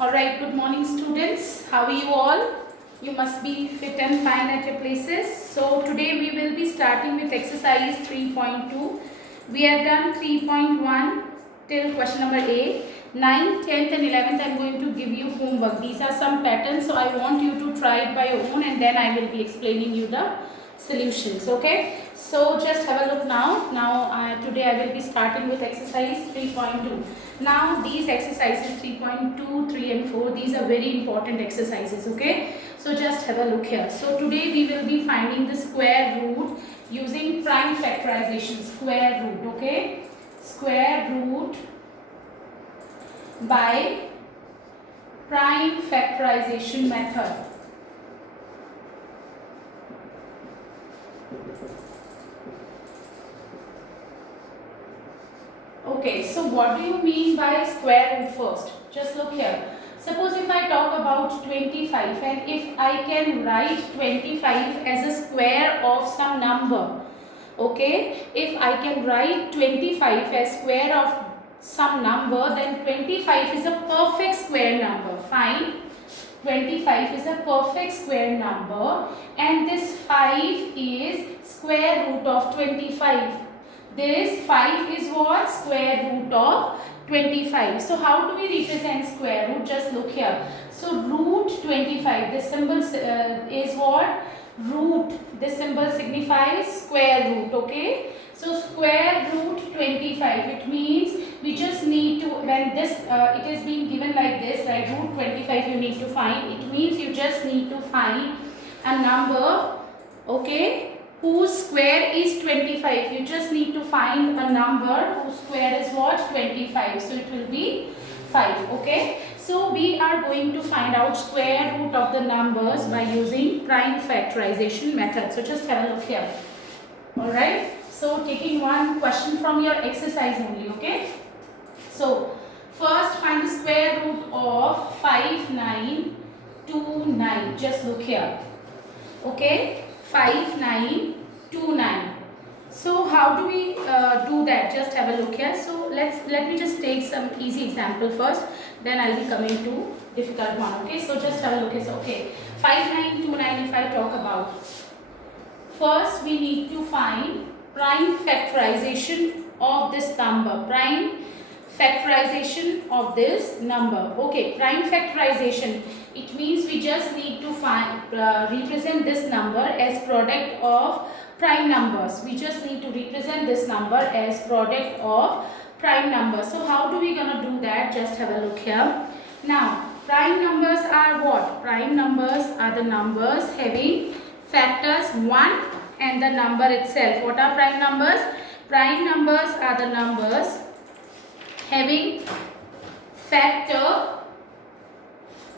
Alright, good morning students. How are you all? You must be fit and fine at your places. So today we will be starting with exercise 3.2. We have done 3.1 till question number A. 9th, 10th and 11th I am going to give you homework. These are some patterns, so I want you to try it by your own and then I will be explaining you the solutions. Okay, so just have a look now. Today I will be starting with exercise 3.2. Now these exercises 3.2, 3 and 4, these are very important exercises. Okay, so just have a look here. So today we will be finding the square root using prime factorization. Square root, okay, square root by prime factorization method. Okay, so what do you mean by square root first? Just look here. Suppose if I talk about 25 and if I can write 25 as a square of some number. Okay, if I can write 25 as square of some number, then 25 is a perfect square number. Fine. 25 is a perfect square number and this 5 is square root of 25. This 5 is what? Square root of 25. So how do we represent square root? Just look here. So root 25, this symbol is what? Root. This symbol signifies square root. Okay. So square root 25. It means we just need to, when this it is being given like this, right? Root 25 you need to find. It means you just need to find a number, okay, whose square is 25. You just need to find a number whose square is what? 25. So it will be 5. Okay. So we are going to find out square root of the numbers by using prime factorization method. So just have a look here. Alright. So taking one question from your exercise only. Okay. So first find the square root of 5929. Just look here. Okay. 5929. So how do we do that? Just have a look here. So let me just take some easy example first, then I'll be coming to difficult one. Okay, so just have a look here. So okay, 5929, if I talk about, first we need to find prime factorization of this number. Prime factorization of this number. Okay, prime factorization, it means we just need to find represent this number as product of prime numbers. We just need to represent this number as product of prime numbers. So how do we gonna do that? Just have a look here. Now prime numbers are what? Prime numbers are the numbers having factors 1 and the number itself. What are prime numbers? Prime numbers are the numbers having factor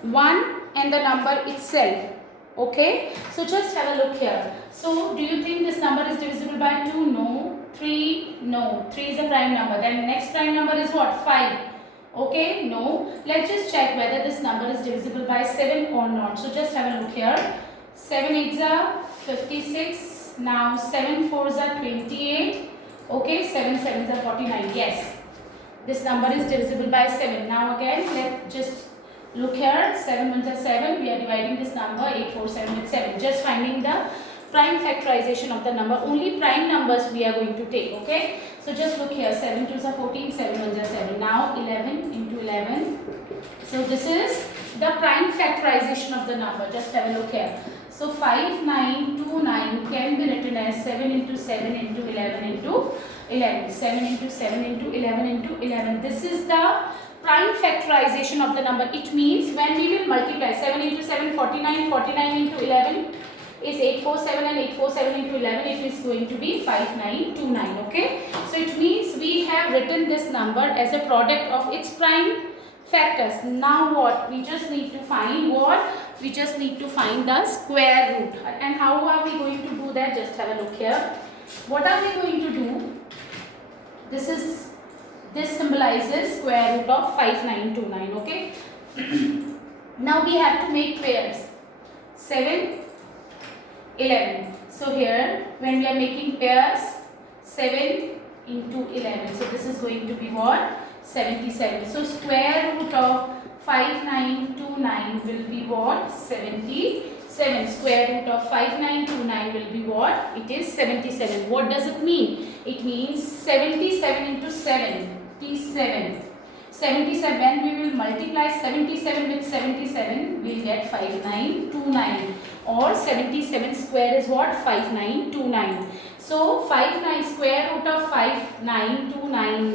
1 and the number itself. Okay, so just have a look here. So do you think this number is divisible by 2? No. 3? No. 3 is a prime number. Then next prime number is what? 5. Okay, no. Let's just check whether this number is divisible by 7 or not. So just have a look here. 7 8s are 56. Now 7 4s are 28. Okay, 7 7s are 49. Yes. This number is divisible by 7. Now again, let's just look here. 7 1s are 7. We are dividing this number 8 4 7 with 7. Just finding the prime factorization of the number. Only prime numbers we are going to take. Okay. So just look here. 7 2s are 14. 7 1s are 7. Now 11 into 11. So this is the prime factorization of the number. Just have a look here. So 5929 can be written as 7 into 7 into 11 into 11. 7 into 7 into 11 into 11. This is the prime factorization of the number. It means when we will multiply 7 into 7, 49, 49 into 11 is 847 and 847 into 11, it is going to be 5929. Okay. So it means we have written this number as a product of its prime factors. Now what? We just need to find what? We just need to find the square root. And how are we going to do that? Just have a look here. What are we going to do? This symbolizes square root of 5929. Okay. Now we have to make pairs. 7 11. So here when we are making pairs, 7 into 11. So this is going to be what? 77. So square root of 5929 will be what? 77. Square root of 5929 will be what? It is 77. What does it mean? It means 77 into 7 is 7. 77, when we will multiply 77 with 77, we will get 5929. Or 77 square is what? 5929. So 59 square root of 5929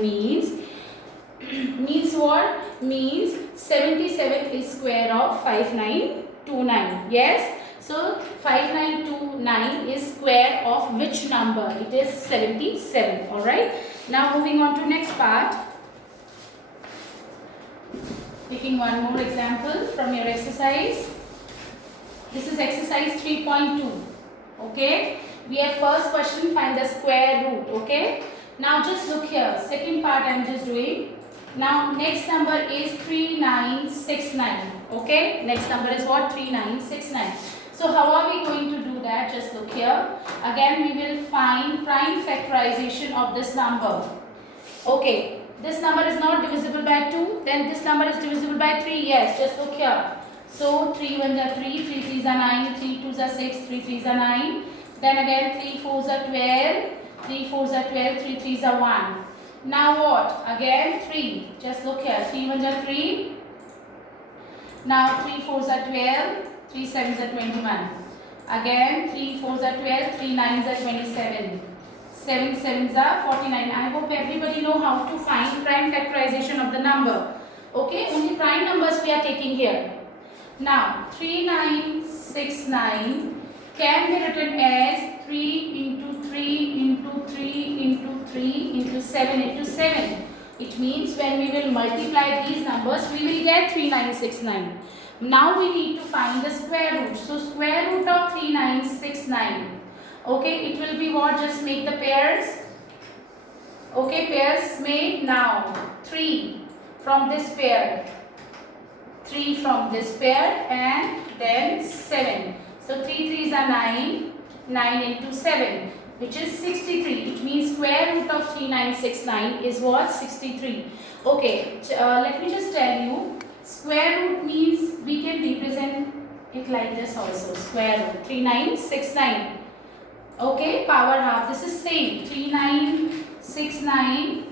means what? Means 77 is square of 5929. Yes. So 5929 is square of which number? It is 77. Alright. Now moving on to next part. Taking one more example from your exercise. This is exercise 3.2. Okay. We have first question, find the square root. Okay. Now just look here. Second part I am just doing. Now next number is 3969. Okay. Next number is what? 3969. So how are we going to do that? Just look here. Again we will find prime factorization of this number. Okay. This number is not divisible by 2. Then this number is divisible by 3. Yes. Just look here. So 3 1s are 3, 3 3s are 9, 3 2s are 6, 3 3s are 9. Then again 3 4s are 12, 3 4s are 12, 3 3s are 1. Now what? Again 3. Just look here. 3 1s are 3. Now 3 4s are 12, 3 7s are 21. Again 3 4s are 12, 3 9s are 27. 7 7s are 49. I hope everybody know how to find prime factorization of the number. Okay, only prime numbers we are taking here. Now 3969 can be written as 3 into 3 into 3 into 3 into 7 into 7. It means when we will multiply these numbers, we will get 3969. Now we need to find the square root. So square root of 3969. Okay, it will be what? Just make the pairs. Okay, pairs made. Now 3 from this pair, 3 from this pair, and then 7. So 3 3s are 9, 9 into 7, which is 63. It means square root of 3969 is what? 63. Okay, let me just tell you. Square root means we can represent it like this also. Square root 3969. Okay, power half. This is same. 3969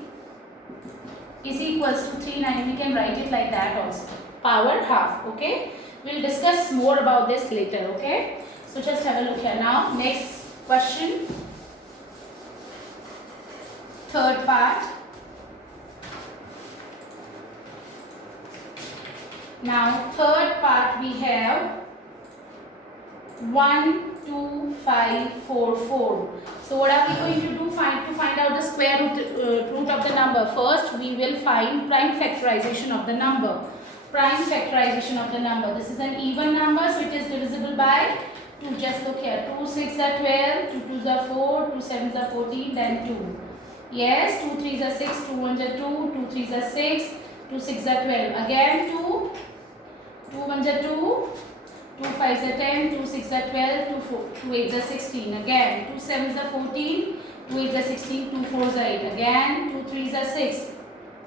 is equals to 39. We can write it like that also. Power half. Okay. We'll discuss more about this later. Okay. So just have a look here now. Next question. Third part. Now third part we have 1 2 5 4 4. So what are we going to do? To find out the square root of the number. First we will find prime factorization of the number. Prime factorization of the number. This is an even number, so it is divisible by 2. Just look here. 2 6 are 12, 2 2s are 4, 2 7s are 14, then 2. Yes, 2 3s are 6, 2 1s are 2, 2 3s are 6, 2 6s are 12. Again 2, 2 1s are 2. 2 5s are 10, 2 6 are 12, 2 8s are 16. Again, 2 7s are 14, 2 8s are 16, 2 4s are 8. Again, 2 3s are 6.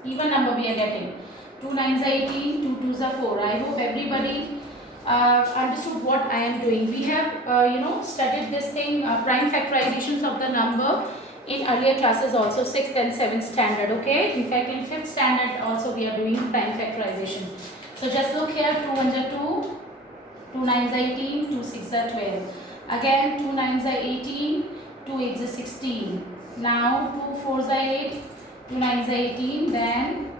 Even number we are getting. 2 9s are 18, 2 2s are 4. I hope everybody understood what I am doing. We have, studied this thing, prime factorizations of the number in earlier classes also, 6th and 7th standard. Okay. In fact, in 5th standard also we are doing prime factorization. So just look here. 2 1s are 2. 2 9s are 18, 2 6s are 12. Again 2 9s are 18, 2 8s are 16. Now 2 4s are 8, 2 9s are 18, then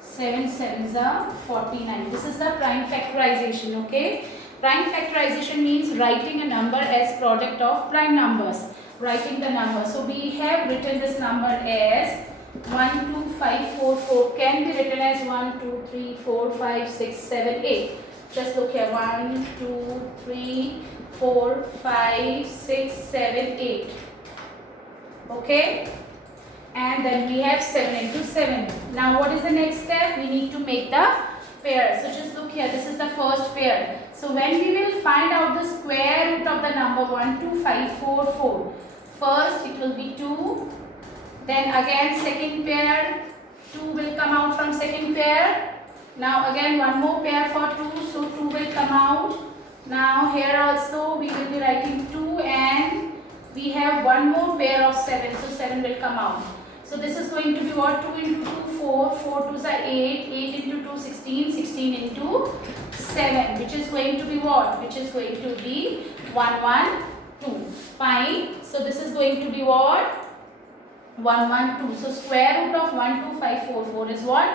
7 7s are 49. This is the prime factorization. Okay. Prime factorization means writing a number as product of prime numbers. Writing the number. So we have written this number as 1 2 5 4 4. Can be written as 1 2 3 4 5 6 7 8. Just look here. 1 2 3 4 5 6 7 8. Okay. And then we have 7 into 7. Now what is the next step? We need to make the pair. So just look here. This is the first pair. So when we will find out the square root of the number 1 2 5 4 4. First it will be 2. Then again second pair. 2 will come out from second pair. Now again one more pair for 2, so 2 will come out. Now here also we will be writing 2 and we have one more pair of 7, so 7 will come out. So this is going to be what? 2 into 2, 4, 4 2s are 8, 8 into 2, 16, 16 into 7, which is going to be what? Which is going to be 1, 1, 2. Fine. So this is going to be what? 1, 1, 2. So square root of 1, 2, 5, 4, 4 is what?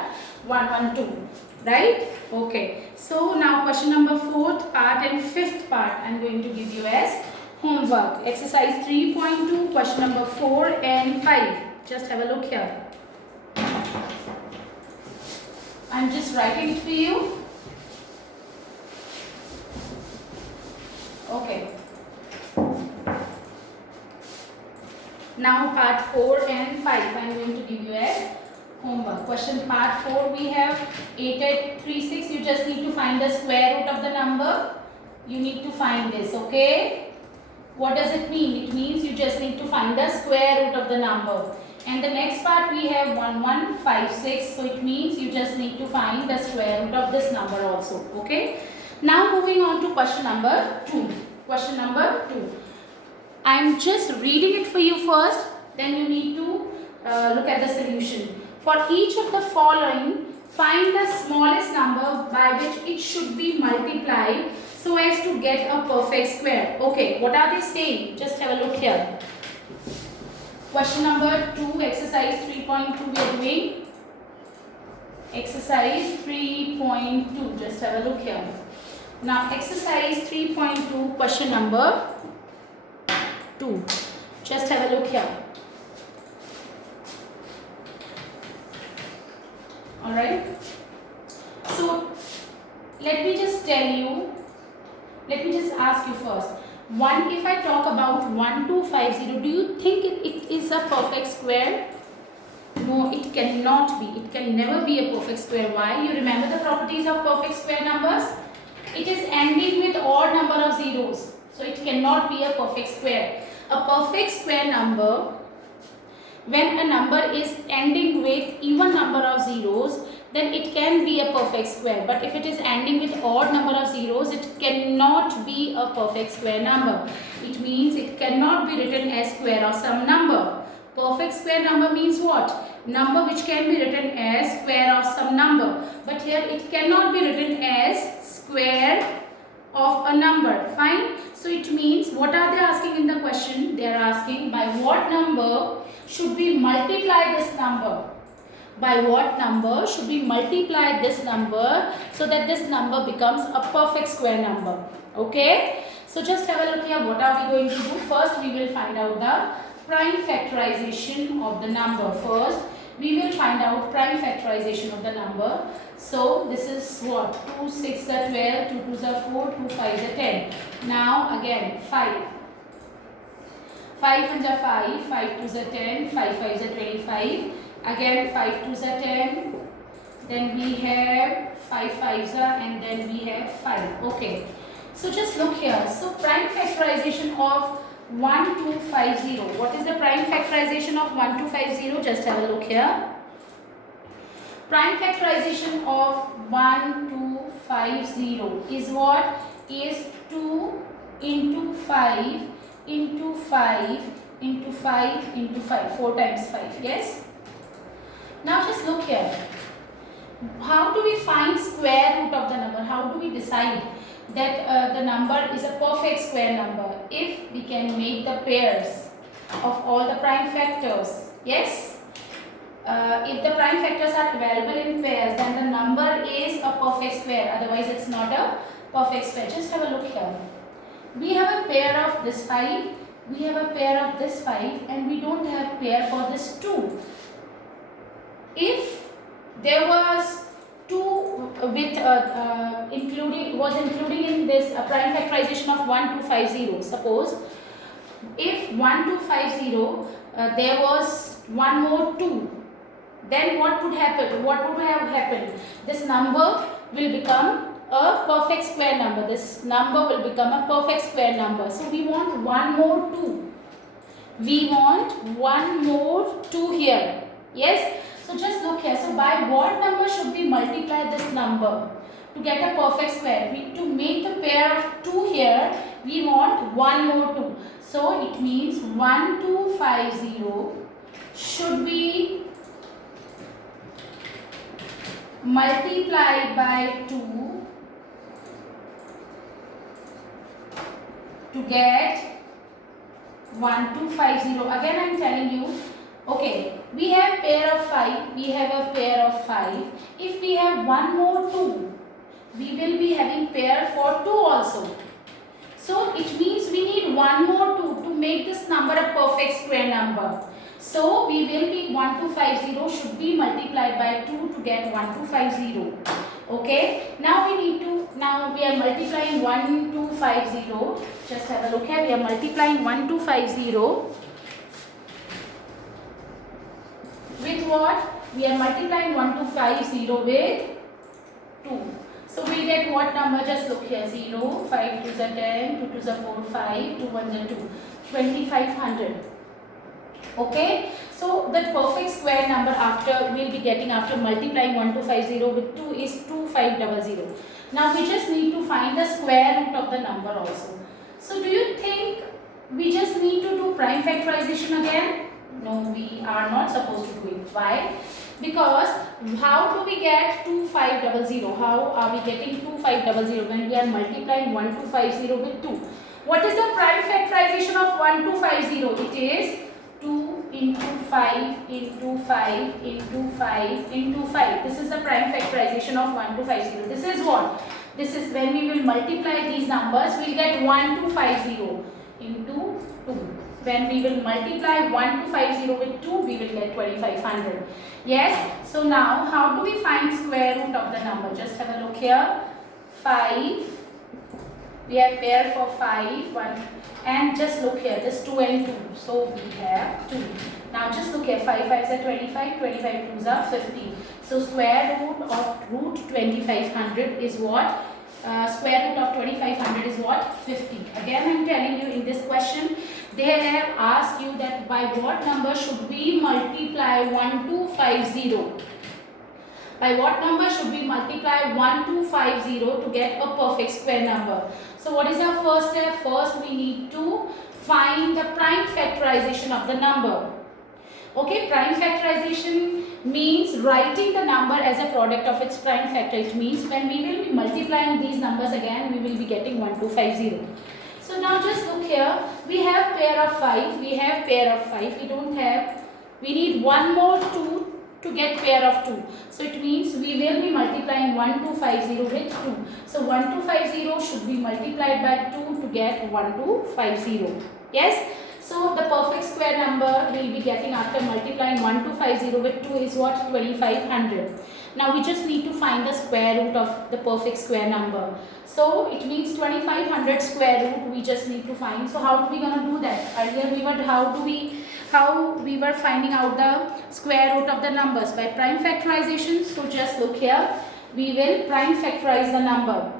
1, 1, 2. Right? Okay. So now question number 4th part and 5th part I am going to give you as homework. Exercise 3.2, question number 4 and 5. Just have a look here. I am just writing it for you. Okay. Now part 4 and 5 I am going to give you as homework. Question part 4 we have 8836. You just need to find the square root of the number. You need to find this, okay? What does it mean? It means you just need to find the square root of the number. And the next part we have 1156. So it means you just need to find the square root of this number also, okay? Now moving on to question number 2. Question number 2. I am just reading it for you first, then you need to look at the solution. For each of the following, find the smallest number by which it should be multiplied so as to get a perfect square. Okay, what are they saying? Just have a look here. Question number 2, exercise 3.2 we are doing. Exercise 3.2, just have a look here. Now exercise 3.2, question number 2. Just have a look here. Alright. So let me just tell you, let me just ask you first. If I talk about 1250, do you think it is a perfect square? No, it cannot be. It can never be a perfect square. Why? You remember the properties of perfect square numbers? It is ending with odd number of zeros. So it cannot be a perfect square. A perfect square number, when a number is ending with even number of zeros, then it can be a perfect square. But if it is ending with odd number of zeros, it cannot be a perfect square number. It means it cannot be written as square of some number. Perfect square number means what? Number which can be written as square of some number. But here it cannot be written as square of a number. Fine. So it means, what are they asking in the question? They are asking by what number should we multiply this number? By what number should we multiply this number so that this number becomes a perfect square number? Okay. So just have a look here. What are we going to do? First we will find out the prime factorization of the number. First we will find out prime factorization of the number. So this is what? 2 6 are 12, 2 2s are 4, 2 5s are 10. Now again 5. 5 1s are 5, 5 2s are 10, 5 5s are 25. Again 5 2s are 10. Then we have 5 5s are, and then we have 5. Okay. So just look here. So prime factorization of 1250. What is the prime factorization of 1250? Just have a look here. Prime factorization of 1250 is what? Is 2 into 5 into 5 into 5 into 5. 4 times 5. Yes? Now just look here. How do we find square root of the number? How do we decide that the number is a perfect square number? If we can make the pairs of all the prime factors. Yes? If the prime factors are available in pairs, then the number is a perfect square. Otherwise, it's not a perfect square. Just have a look here. We have a pair of this 5. We have a pair of this 5. And we don't have pair for this 2. If there was 2 with including in this prime factorization of 1250. Suppose if 1250 there was one more 2. Then what would happen? What would have happened? This number will become a perfect square number. This number will become a perfect square number. So we want one more 2. We want one more 2 here. Yes. So just look here. So by what number should we multiply this number to get a perfect square? To make the pair of 2 here, we want one more 2. So it means 1250 should be multiplied by 2 to get 1250. Again I am telling you, okay, we have pair of 5, we have a pair of 5. If we have one more 2, we will be having pair for 2 also. So it means we need one more 2 to make this number a perfect square number. So we will be 1250 should be multiplied by 2 to get 1250. Okay, now we are multiplying 1250. Just have a look here. We are multiplying 1250 with what? We are multiplying 1250 with 2. So we get what number? Just look here. 0, 5 2s are 10, 2 2s are 4, 5, 2 1s are 2. 2500. Okay. So the perfect square number after we'll be getting after multiplying 1250 with 2 is 2500. Now we just need to find the square root of the number also. So do you think we just need to do prime factorization again? No, we are not supposed to do it. Why? Because how do we get 2500? How are we getting 2500 when we are multiplying 1250 with 2? What is the prime factorization of 1250? It is 2 into 5 into 5 into 5 into 5. This is the prime factorization of 1250. This is what? This is when we will multiply these numbers, we will get 1250 into 2. When we will multiply 1250 with 2, we will get 2500. Yes. So now, how do we find square root of the number? Just have a look here. 5. We have pair for 5. 1. And just look here. This 2 and 2. So we have 2. Now just look here. 5 5s are 25. 25 2s are 50. So square root of root 2500 is what? Square root of 2500 is what? 50. Again I am telling you, in this question they have asked you that by what number should we multiply 1250? By what number should we multiply 1250 to get a perfect square number? So what is our first step? First we need to find the prime factorization of the number. Okay, prime factorization means writing the number as a product of its prime factor. It means when we will be multiplying these numbers again, we will be getting 1250. So now just look here. We have pair of 5. We have pair of 5. We need one more 2 to get pair of 2. So it means we will be multiplying 1250 with 2. So 1250 should be multiplied by 2 to get 1250. Yes. So the perfect square number we will be getting after multiplying 1250 with 2 is what? 2500. Now we just need to find the square root of the perfect square number. So it means 2500 square root we just need to find. So how are we going to do that? Earlier we were how we were finding out the square root of the numbers by prime factorization. So just look here. We will prime factorize the number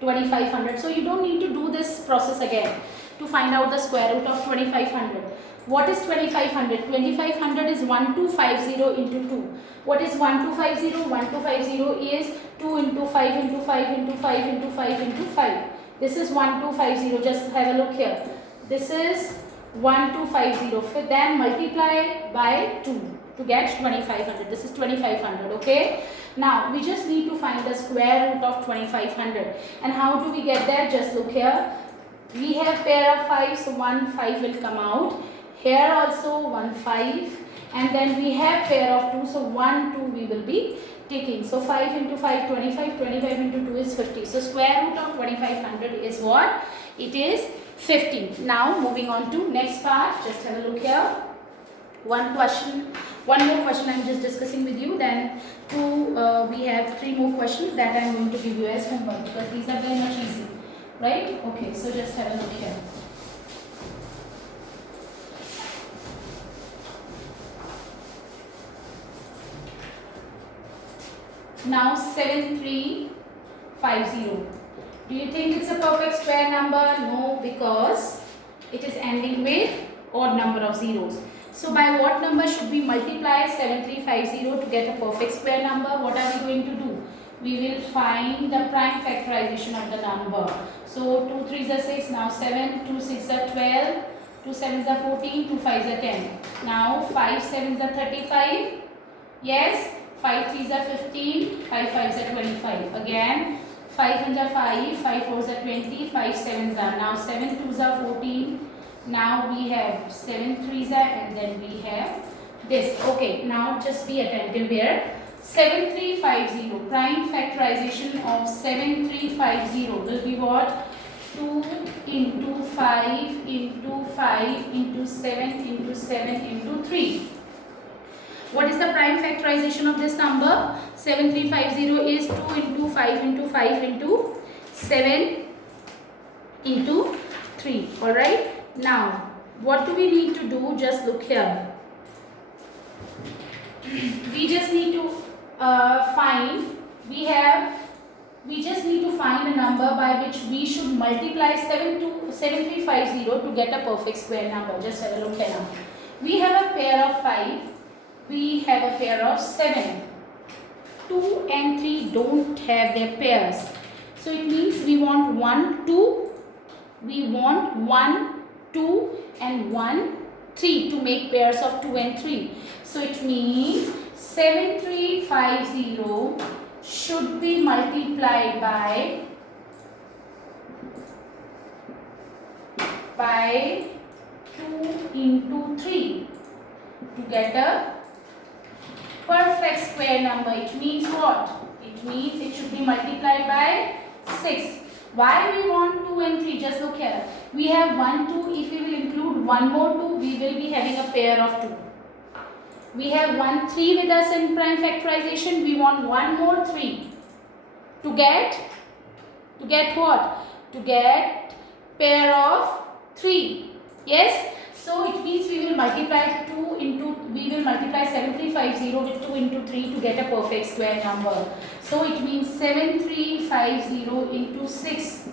2500. So you don't need to do this process again to find out the square root of 2500. What is 2500? 2500 is 1250 into 2. What is 1250? 1250 is 2 into 5 into 5 into 5 into 5 into 5. This is 1250. Just have a look here. This is 1250. Then multiply by 2 to get 2500. This is 2500. Okay. Now we just need to find the square root of 2500. And how do we get there? Just look here. We have pair of 5, so 1 5 will come out. Here also 1 5, and then we have pair of 2, so 1 2 we will be taking. So 5 into 5 25, 25 into 2 is 50. So square root of 2500 is what? It is 50. Now moving on to next part. Just have a look here. One more question I am just discussing with you. Then we have 3 more questions that I am going to give you as homework, because these are very much easy. Right? Okay, so just have a look here. Now 7350. Do you think it's a perfect square number? No, because it is ending with odd number of zeros. So by what number should we multiply 7350 to get a perfect square number? What are we going to do? We will find the prime factorization of the number. So 2 3s are 6, now 7, 2 6 are 12, 2 7s are 14, 2 5s are 10. Now 5 7s are 35. Yes, 5 3s are 15, 5 5s are 25. Again, 5 1s are 5, 5 4s are 20, 5 7s are. Now 7 2s are 14. Now we have 7 3s are, and then we have this. Okay, now just be attentive here. 7350, prime factorization of 7350 will be what? 2 into 5 into 5 into 7 into 7 into 3. What is the prime factorization of this number? 7350 is 2 into 5 into 5 into 7 into 3. Alright. Now, what do we need to do? Just look here. We just need to we just need to find a number by which we should multiply 7350 to get a perfect square number. Just have a look here. We have a pair of 5. We have a pair of 7. 2 and 3 don't have their pairs. So it means we want 1, 2. We want 1, 2 and 1, 3 to make pairs of 2 and 3. So it means 7350 should be multiplied by 2 into 3 to get a perfect square number. It means what? It means it should be multiplied by 6. Why we want 2 and 3? Just look here. We have 1, 2. If we will include one more 2, we will be having a pair of 2. We have 1, 3 with us in prime factorization. We want one more 3 to get what? To get pair of 3. Yes. So it means we will multiply 7350 with 2 into 3 to get a perfect square number. So it means 7350 into 6.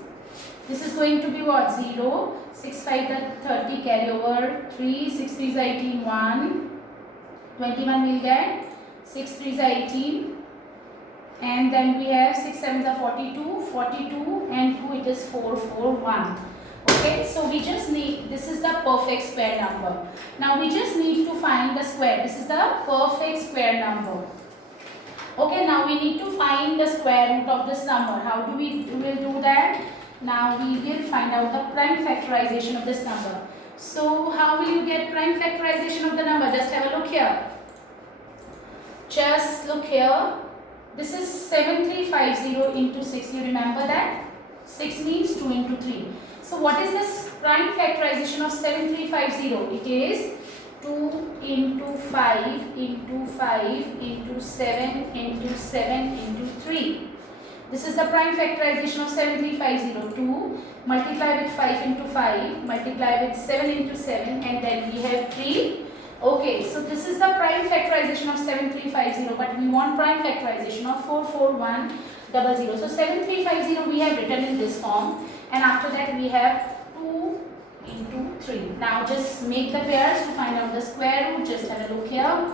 This is going to be what? 0. 6 5 30, carry over 3. 6 3 is 18, 1. 21 will get 6 3 is 18, and then we have 6 7 is 42, and 2 it is 4 4 1. Okay, so we just need, this is the perfect square number. Now we just need to find the square. This is the perfect square number. Okay, now we need to find the square root of this number. How do we will do that? Now we will find out the prime factorization of this number. So how will you get prime factorization of the number? Just have a look here. Just look here. This is 7350 into 6. You remember that? 6 means 2 into 3. So what is this prime factorization of 7350? It is 2 into 5 into 5 into 7 into 7 into 3. This is the prime factorization of 7350. 2 multiply with 5 into 5, multiply with 7 into 7, and then we have 3. Okay, so this is the prime factorization of 7350, but we want prime factorization of 44100. So 7350 we have written in this form, and after that we have 2 into 3. Now just make the pairs to find out the square root. Just have a look here.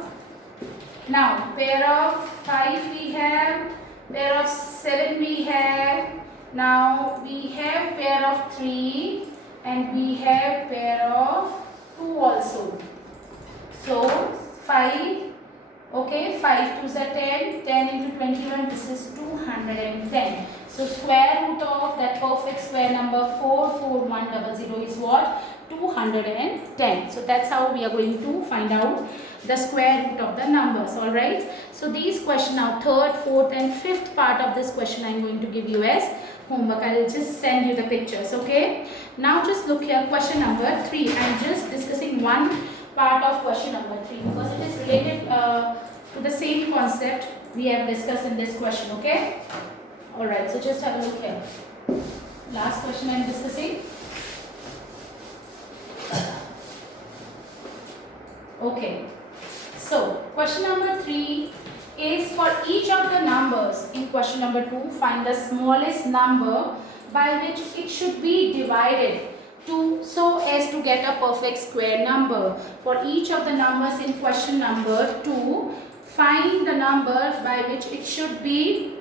Now pair of 5 we have, pair of 7 we have, now we have pair of 3, and we have pair of 2 also. So 5, okay, 5 2s are 10, 10 into 21, this is 210. So square root of that perfect square number 44100 is what? 210. So that's how we are going to find out the square root of the numbers. Alright. So these questions now, third, fourth and fifth part of this question I am going to give you as homework. I will just send you the pictures. Okay. Now just look here, question number 3. I am just discussing one part of question number 3 because it is related to the same concept we have discussed in this question. Okay. Alright. So just have a look here. Last question I am discussing. Okay. So, question number 3 is for each of the numbers in question number 2, find the smallest number by which it should be divided to so as to get a perfect square number. For each of the numbers in question number 2, find the number by which it should be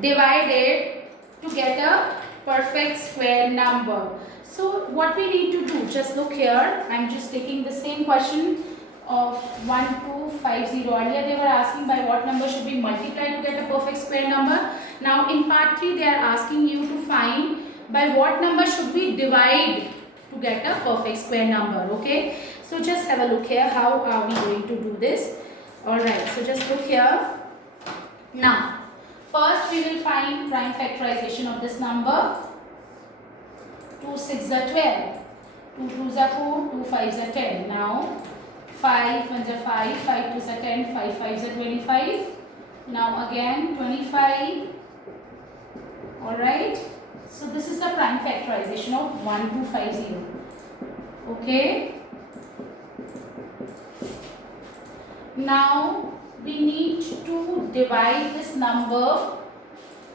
divided to get a perfect square number. So what we need to do, just look here. I am just taking the same question of 1250. Earlier they were asking by what number should we multiply to get a perfect square number. Now in part 3 they are asking you to find by what number should we divide to get a perfect square number. Okay, so just have a look here. How are we going to do this? Alright, so just look here. Now first we will find prime factorization of this number. 2 6 are 12, 2 2s are 4, 2 5s are 10. Now 5 1s are 5, 5 2s are 10, 5 5s are 25. Now again 25. Alright, so this is the prime factorization of 1250. Okay. Now we need to divide this number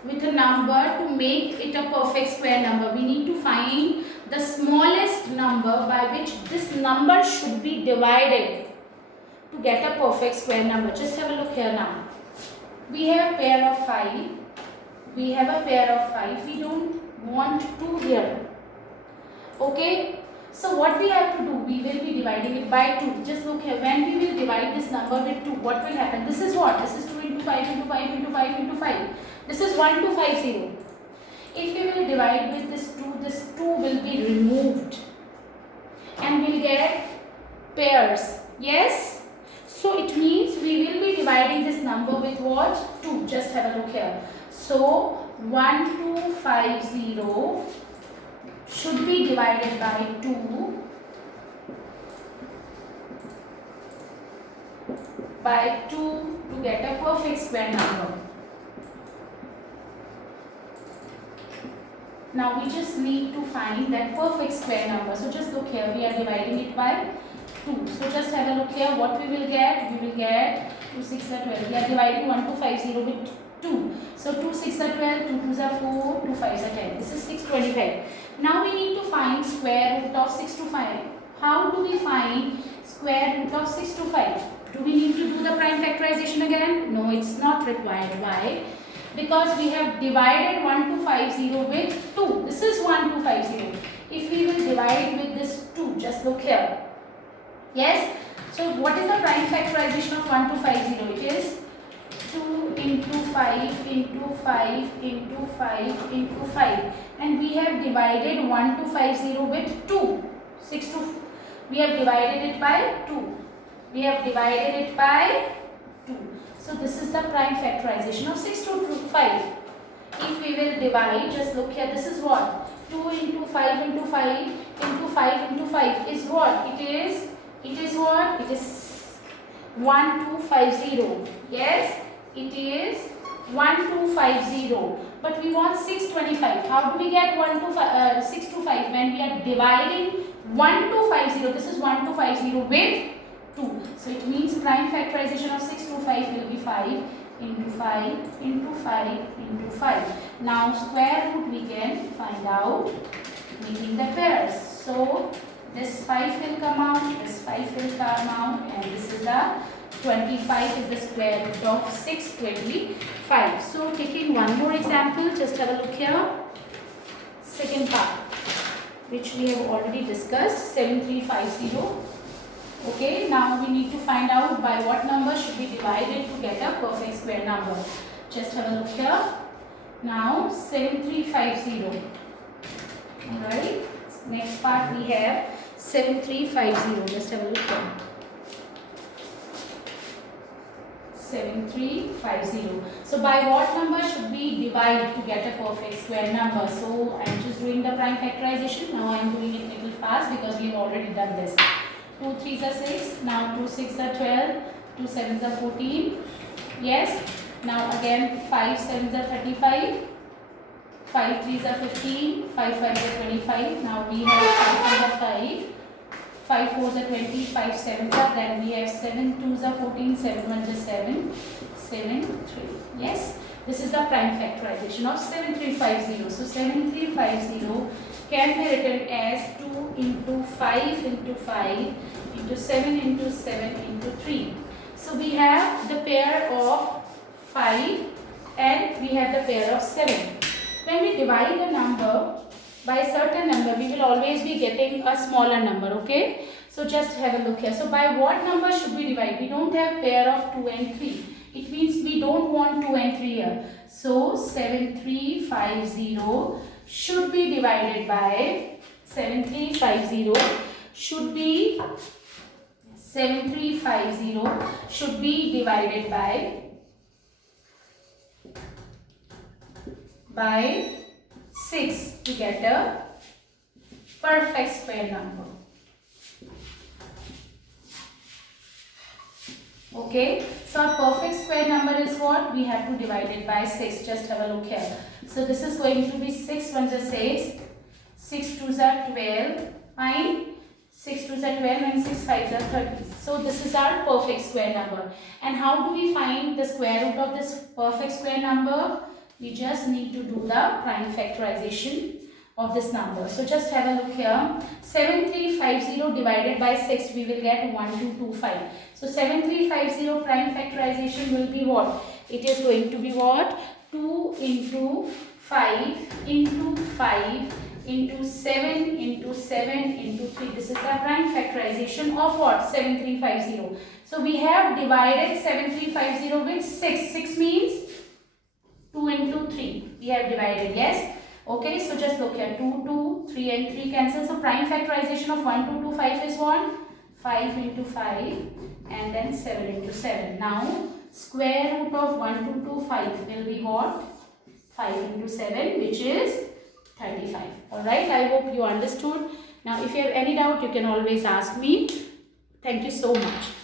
with a number to make it a perfect square number. We need to find the smallest number by which this number should be divided to get a perfect square number. Just have a look here now. We have a pair of 5. We have a pair of 5. We don't want 2 here. Okay. So what we have to do, we will be dividing it by 2. Just look here, when we will divide this number with 2, what will happen? This is what? This is 2 into 5 into 5 into 5 into 5. This is 1250. If we will divide with this 2 will be removed and we will get pairs. Yes? So it means we will be dividing this number with what? 2. Just have a look here. So 1250 should be divided by 2 to get a perfect square number. Now we just need to find that perfect square number. So just look here, we are dividing it by 2. So just have a look here, what we will get? We will get 2 6 are 12. We are dividing 1250 with 2. So 2 6 are 12, 2 2s are 4, 2 5s are 10. This is 625. Now we need to find square root of 6 to 5. How do we find square root of 6 to 5? Do we need to do the prime factorization again? No, it's not required. Why? Because we have divided 1250 with 2. This is 1250. If we will divide with this 2, just look here. Yes? So what is the prime factorization of 1250? It is 2 into 5 into 5 into 5 into 5. And we have divided 1250 with 2. 6 to, we have divided it by 2. We have divided it by 2. So this is the prime factorization of 6 to 5. If we will divide, just look here, this is what? 2 into 5 into 5 into 5 into 5 is what? It is what? It is 1250. Yes, it is 1250. But we want 625. How do we get 6 to 5? When we are dividing 1250, this is 1250 with 2. So it means prime factorization of 6 to 5 will be 5 into 5 into 5 into 5. Now square root we can find out making the pairs. So this 5 will come out, this 5 will come out, and this is the 25 is the square root of 625. So taking one more example, just have a look here. Second part, which we have already discussed, 7350. Okay, now we need to find out by what number should be divided to get a perfect square number. Just have a look here. Now 7350. Alright, next part we have 7350. Just have a look here. 7350. So by what number should we divide to get a perfect square number? So I am just doing the prime factorization. Now I am doing it a little fast because we have already done this. 2 3s are 6, now 2 6 are 12, 2 7s are 14. Yes, now again 5 7s are 35, 5 3s are 15, 5 5s are 25. Now we have 5 5s are 5, 5 4s are 20, 5 7s are, then we have 7 2s are 14, 7 1s are 7, 7 3. Yes, This is the prime factorization of 7350. So 7350 can be written as 2 into 5 into 5 into 7 into 7 into 3. So we have the pair of 5 and we have the pair of 7. When we divide a number by a certain number, we will always be getting a smaller number, okay? So just have a look here. So by what number should we divide? We don't have pair of 2 and 3. It means we don't want 2 and 3 here. So 7350 should be divided by 7350 should be divided by 6 to get a perfect square number. Okay, so our perfect square number is what? We have to divide it by 6. Just have a look here. So this is going to be 6 1s are 6, 6 2s are 12, fine. 6 2s are 12 and 6 5s are 30. So this is our perfect square number. And how do we find the square root of this perfect square number? We just need to do the prime factorization of this number. So just have a look here. 7350 divided by 6, we will get 1225. So 7350 prime factorization will be what? It is going to be what? 2 into 5 into 5 into 7 into 7 into 3. This is the prime factorization of what? 7350. So we have divided 7350 with 6. 6 means 2 into 3. We have divided, yes? Okay, so just look here. 2, 2, 3 and 3 cancel. So prime factorization of 1225 is what? 5 into 5 and then 7 into 7. Now, square root of 1225 will be what? 5 into 7, which is 35. Alright, I hope you understood. Now, if you have any doubt, you can always ask me. Thank you so much.